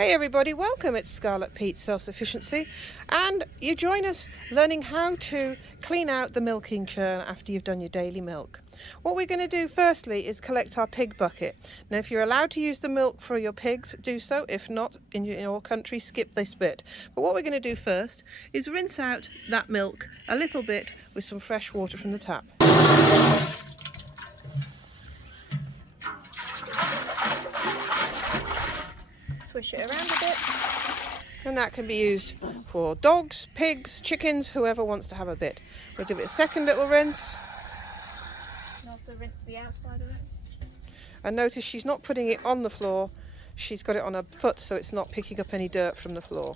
Hey everybody, welcome. It's Scarlet Pete Self-Sufficiency, and you join us learning how to clean out the milking churn after you've done your daily milk. What we're going to do firstly is collect our pig bucket. Now if you're allowed to use the milk for your pigs, do so. If not, in your country, skip this bit. But what we're going to do first is rinse out that milk a little bit with some fresh water from the tap. Swish it around a bit. And that can be used for dogs, pigs, chickens, whoever wants to have a bit. We'll give it a second little rinse. You can also rinse the outside of it. And notice she's not putting it on the floor, she's got it on her foot so it's not picking up any dirt from the floor.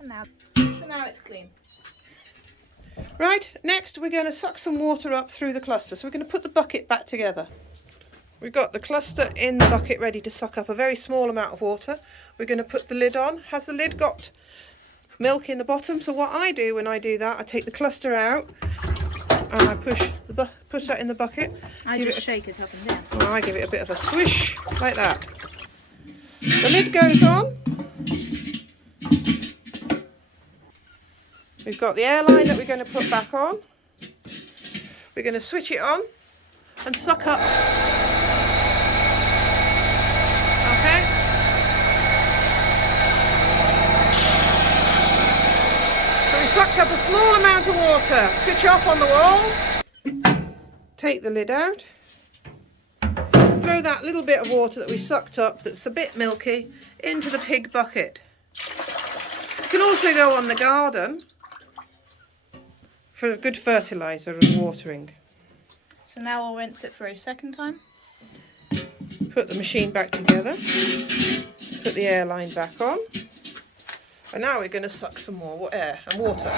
And now it's clean. Right, next we're going to suck some water up through the cluster. So we're going to put the bucket back together. We've got the cluster in the bucket ready to suck up a very small amount of water. We're going to put the lid on. Has the lid got milk in the bottom? So what I do when I do that, I take the cluster out and I push that in the bucket. I just shake it up and down. Well, I give it a bit of a swish like that. The lid goes on. We've got the airline that we're going to put back on. We're going to switch it on and suck up. Okay. So we sucked up a small amount of water. Switch off on the wall. Take the lid out. Throw that little bit of water that we sucked up that's a bit milky into the pig bucket. You can also go on the garden for a good fertiliser and watering. So now we'll rinse it for a second time. Put the machine back together. Put the airline back on. And now we're going to suck some more air and water.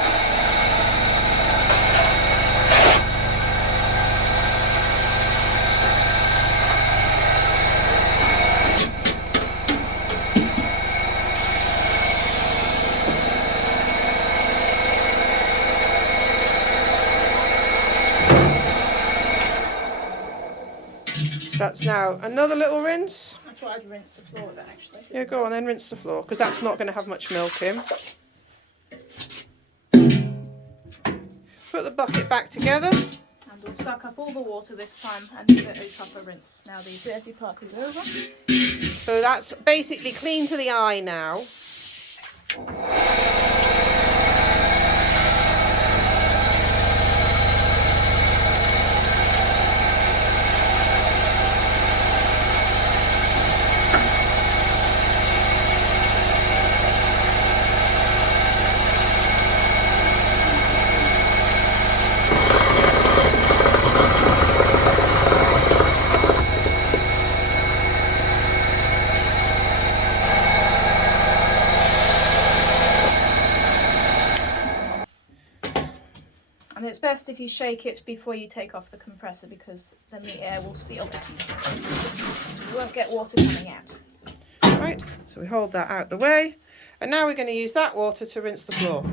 That's now another little rinse. I thought I'd rinse the floor with it actually. Yeah, go on then, rinse the floor, because that's not going to have much milk in. Put the bucket back together. And we'll suck up all the water this time and give it a proper rinse. Now the dirty part is over. So that's basically clean to the eye now. And it's best if you shake it before you take off the compressor because then the air will seal it. You won't get water coming out. Right, so we hold that out the way. And now we're going to use that water to rinse the floor.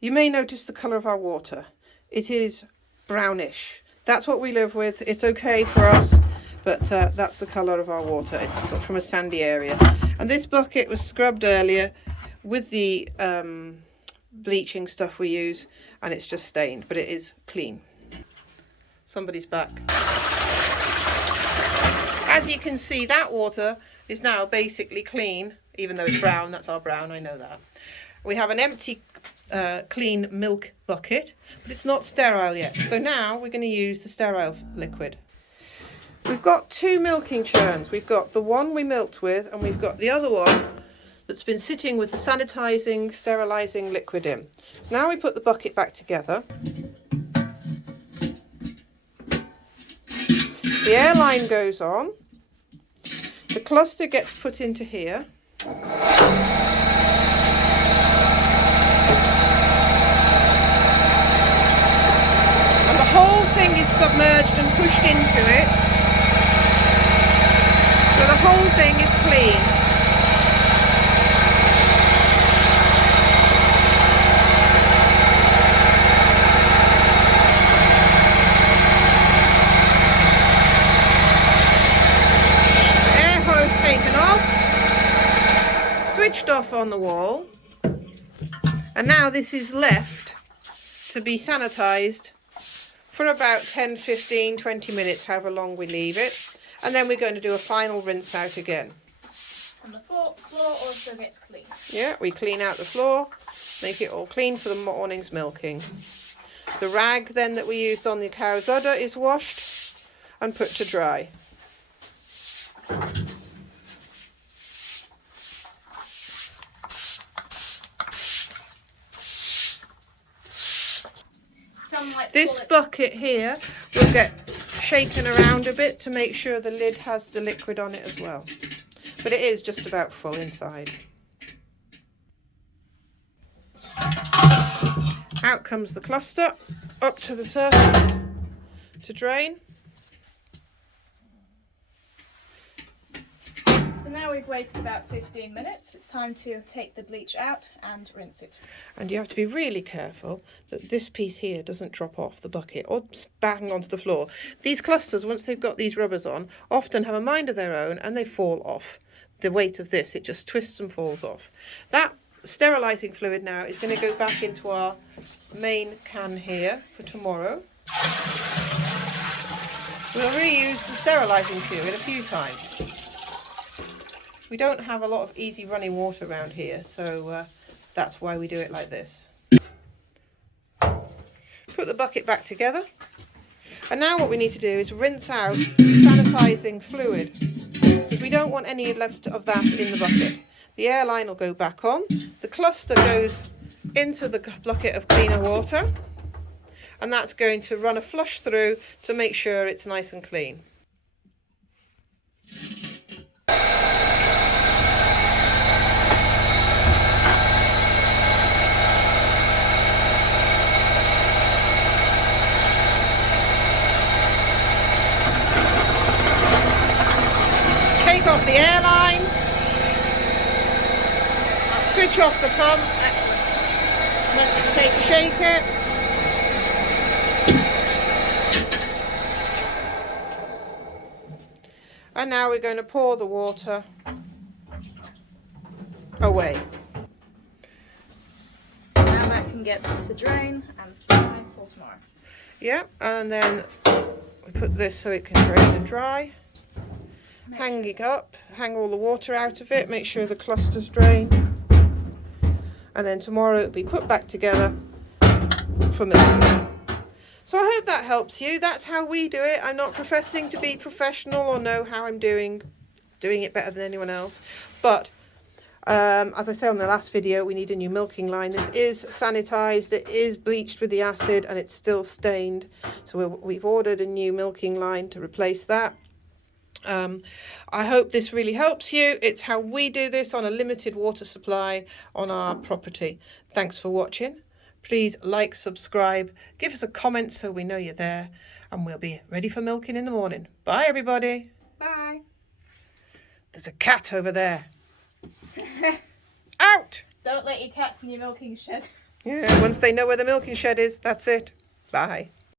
You may notice the colour of our water. It is brownish. That's what we live with. It's okay for us, but that's the colour of our water. It's from a sandy area. And this bucket was scrubbed earlier with the bleaching stuff we use, and it's just stained, but it is clean. Somebody's back. As you can see, that water is now basically clean, even though it's brown. That's our brown, I know that. We have an empty clean milk bucket, but it's not sterile yet. So now we're going to use the sterile liquid. We've got two milking churns. We've got the one we milked with, and we've got the other one that's been sitting with the sanitizing, sterilising liquid in. So now we put the bucket back together. The airline goes on. The cluster gets put into here. And the whole thing is submerged and pushed into it. So the whole thing is clean. washed off on the wall, and now this is left to be sanitized for about 10, 15, 20 minutes, however long we leave it. And then we're going to do a final rinse out again. And the floor also gets clean. Yeah, we clean out the floor, make it all clean for the morning's milking. The rag then that we used on the cow's udder is washed and put to dry. This bucket here will get shaken around a bit to make sure the lid has the liquid on it as well. But it is just about full inside. Out comes the cluster, up to the surface to drain. So now we've waited about 15 minutes. It's time to take the bleach out and rinse it. And you have to be really careful that this piece here doesn't drop off the bucket or bang onto the floor. These clusters, once they've got these rubbers on, often have a mind of their own and they fall off. The weight of this, it just twists and falls off. That sterilising fluid now is going to go back into our main can here for tomorrow. We'll reuse the sterilising fluid a few times. We don't have a lot of easy running water around here, so that's why we do it like this. Put the bucket back together. And now what we need to do is rinse out sanitising fluid, because we don't want any left of that in the bucket. The airline will go back on. The cluster goes into the bucket of cleaner water, and that's going to run a flush through to make sure it's nice and clean. Take off the airline, switch off the pump, shake it. And now we're going to pour the water away. Now that can get to drain and dry for tomorrow. Yeah, and then we put this so it can drain and dry. Hang it up, hang all the water out of it, make sure the clusters drain. And then tomorrow it'll be put back together for milking. So I hope that helps you. That's how we do it. I'm not professing to be professional or know how I'm doing it better than anyone else. But as I said on the last video, we need a new milking line. This is sanitized, it is bleached with the acid, and it's still stained. So we've ordered a new milking line to replace that. I hope this really helps you. It's how we do this on a limited water supply on our property. Thanks for watching. Please like, subscribe, give us a comment so we know you're there, and we'll be ready for milking in the morning. Bye everybody. Bye. There's a cat over there. Out! Don't let your cats in your milking shed. Yeah, once they know where the milking shed is, that's it. Bye.